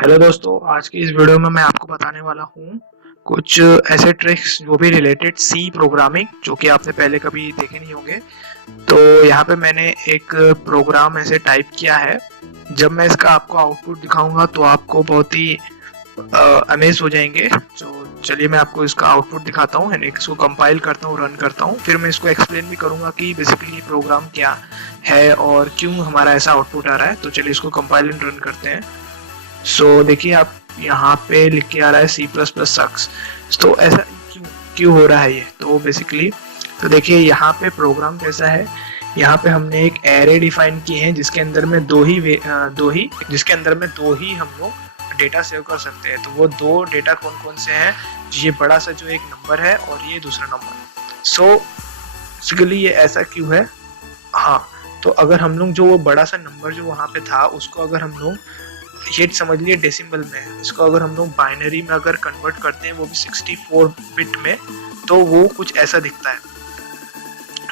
Hello दोस्तों, आज की इस वीडियो में मैं आपको बताने वाला हूँ कुछ ऐसे ट्रिक्स जो भी रिलेटेड सी प्रोग्रामिंग जो कि आपने पहले कभी देखे नहीं होंगे। तो यहाँ पे मैंने एक प्रोग्राम ऐसे टाइप किया है। जब मैं इसका आपको आउटपुट दिखाऊंगा तो आपको बहुत ही अमेज हो जाएंगे। तो चलिए मैं आपको इसका आउटपुट दिखाता हूँ, इसको कंपाइल करता हूँ, रन करता हूँ, फिर मैं इसको एक्सप्लेन भी करूँगा कि बेसिकली प्रोग्राम क्या है और क्यों हमारा ऐसा आउटपुट आ रहा है। तो चलिए इसको कंपाइल एंड रन करते हैं। देखिए आप यहाँ पे लिख के आ रहा है सी प्लस प्लस सक्स। तो ऐसा क्यों क्यों हो रहा है ये? तो बेसिकली तो देखिए यहाँ पे प्रोग्राम कैसा है। यहाँ पे हमने एक एरे डिफाइन किए हैं जिसके अंदर में दो ही हम लोग डेटा सेव कर सकते हैं। तो वो दो डेटा कौन कौन से हैं? ये बड़ा सा जो एक नंबर है और ये दूसरा नंबर। बेसिकली ये ऐसा क्यों है? हाँ, तो अगर हम लोग जो वो बड़ा सा नंबर जो वहाँ पे था उसको अगर हम लोग, ये समझ लिए डेसिमल में, इसको अगर हम लोग बाइनरी में अगर कन्वर्ट करते हैं वो भी 64 बिट में, तो वो कुछ ऐसा दिखता है।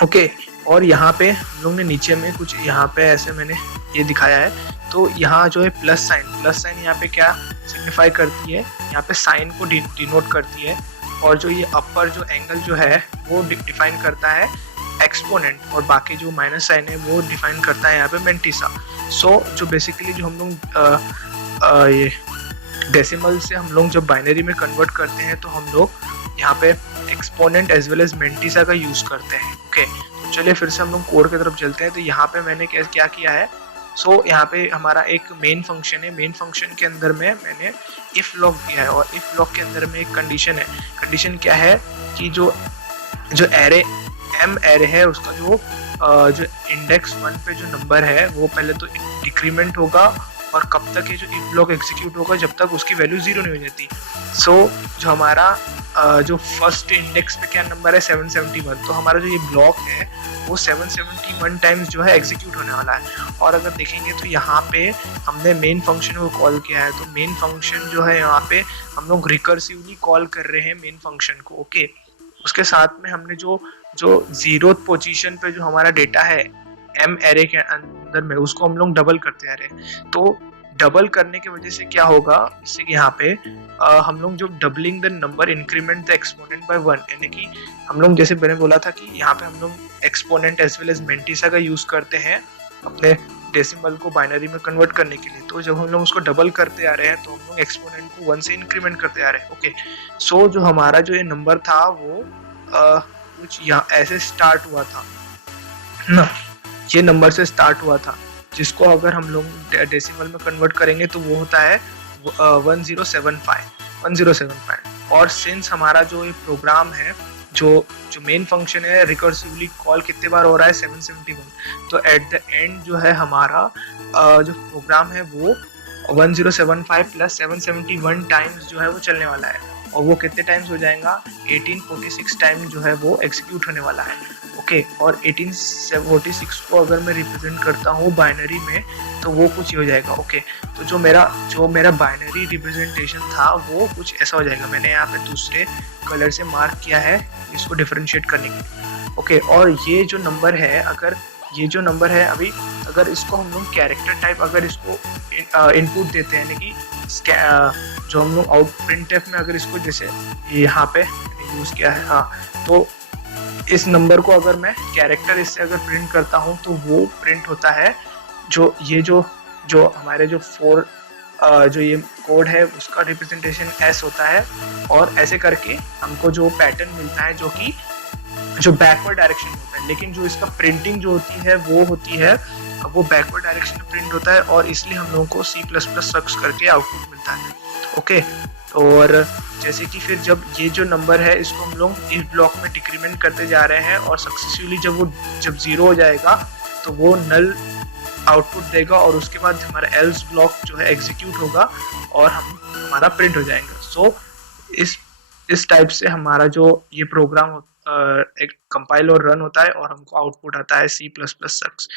ओके, और यहाँ पे हम लोग ने नीचे में कुछ यहाँ पे ऐसे मैंने ये दिखाया है। तो यहाँ जो है प्लस साइन यहाँ पे क्या सिग्निफाई करती है? यहाँ पे साइन को डिनोट करती है। और जो ये अपर जो एंगल जो है वो डिफाइन करता है एक्सपोनेंट, और बाकी जो माइनस साइन है वो डिफाइन करता है यहाँ पे मेंटिसा। जो बेसिकली जो हम लोग ये डेसिमल से हम लोग जब बाइनरी में कन्वर्ट करते हैं तो हम लोग यहाँ पे exponent as well as mantissa का यूज करते हैं। ओके, तो चलिए फिर से हम लोग कोड की तरफ चलते हैं। तो यहाँ पे मैंने क्या किया है? यहाँ पे हमारा एक मेन फंक्शन है। मेन फंक्शन के अंदर में मैंने इफ ब्लॉक दिया है, और इफ ब्लॉक के अंदर में एक कंडीशन है। कंडीशन क्या है कि जो जो एरे एरे है उसका जो इंडेक्स 1 पे जो नंबर है वो पहले तो डिक्रीमेंट होगा, और कब तक ये जो इफ ब्लॉक एग्जीक्यूट होगा जब तक उसकी वैल्यू 0 नहीं हो जाती। जो हमारा जो फर्स्ट इंडेक्स पे क्या नंबर है 771, तो हमारा जो ये ब्लॉक है वो 771 टाइम्स जो है एग्जीक्यूट होने वाला है। और अगर देखेंगे तो यहाँ पे हमने मेन फंक्शन को कॉल किया है, तो मेन फंक्शन जो है यहाँ पे हम लोग रिकर्सिवली कॉल कर रहे हैं मेन फंक्शन को। ओके, उसके साथ में हमने जो जो 0th पोजीशन पे जो हमारा डेटा है एम एरे के अंदर में, उसको हम लोग डबल करते आ रहे हैं। तो डबल करने की वजह से क्या होगा, इससे यहाँ पे हम लोग जो doubling the number increment the exponent by 1, यानी कि हम लोग जैसे मैंने बोला था कि यहाँ पे हम लोग exponent as well as mantissa का यूज करते हैं अपने डेसिमल को बाइनरी में कन्वर्ट करने के लिए। तो जब हम लोग उसको डबल करते आ रहे हैं तो हम लोग एक्सपोनेंट को 1 से इंक्रीमेंट करते आ रहे हैं। ओके, जो हमारा जो ये नंबर था वो कुछ यहाँ ऐसे स्टार्ट हुआ था ना, ये नंबर से स्टार्ट हुआ था, जिसको अगर हम लोग डेसिमल में कन्वर्ट करेंगे तो वो होता है 1075। और सिंस हमारा जो ये प्रोग्राम है, जो जो मेन फंक्शन है रिकर्सिवली कॉल कितने बार हो रहा है 771, तो एट द एंड जो है हमारा जो प्रोग्राम है वो 1075 प्लस 771 टाइम्स जो है वो चलने वाला है। और वो कितने टाइम्स हो जाएगा? 1846 टाइम जो है वो एग्जीक्यूट होने वाला है। ओके, और 1846 को अगर मैं रिप्रेजेंट करता हूँ बाइनरी में तो वो कुछ हो जाएगा। ओके, तो जो मेरा बाइनरी रिप्रेजेंटेशन था वो कुछ ऐसा हो जाएगा। मैंने यहाँ पे दूसरे कलर से मार्क किया है इसको डिफरेंशिएट करने के लिए। ओके, और ये जो नंबर है, अभी अगर इसको हम लोग कैरेक्टर टाइप अगर इसको इनपुट देते हैं, यानी कि जो हम लोग आउट प्रिंटफ में अगर इसको जैसे यहाँ पे यूज किया है, हाँ, तो इस नंबर को अगर मैं कैरेक्टर इससे अगर प्रिंट करता हूँ तो वो प्रिंट होता है जो हमारे जो जो ये कोड है उसका रिप्रेजेंटेशन एस होता है। और ऐसे करके हमको जो पैटर्न मिलता है जो बैकवर्ड डायरेक्शन होता है, लेकिन जो इसका प्रिंटिंग जो होती है वो बैकवर्ड डायरेक्शन में प्रिंट होता है, और इसलिए हम लोगों को C++ सर्च करके आउटपुट मिलता है। ओके, और जैसे कि फिर जब ये जो नंबर है इसको हम लोग इफ ब्लॉक में डिक्रीमेंट करते जा रहे हैं, और सक्सेसफुली जब 0 हो जाएगा तो वो नल आउटपुट देगा, और उसके बाद हमारा एल्स ब्लॉक जो है एग्जीक्यूट होगा और हमारा प्रिंट हो जाएगा। इस टाइप से हमारा जो ये प्रोग्राम एक कंपाइल और रन होता है और हमको आउटपुट आता है C++ सक्स।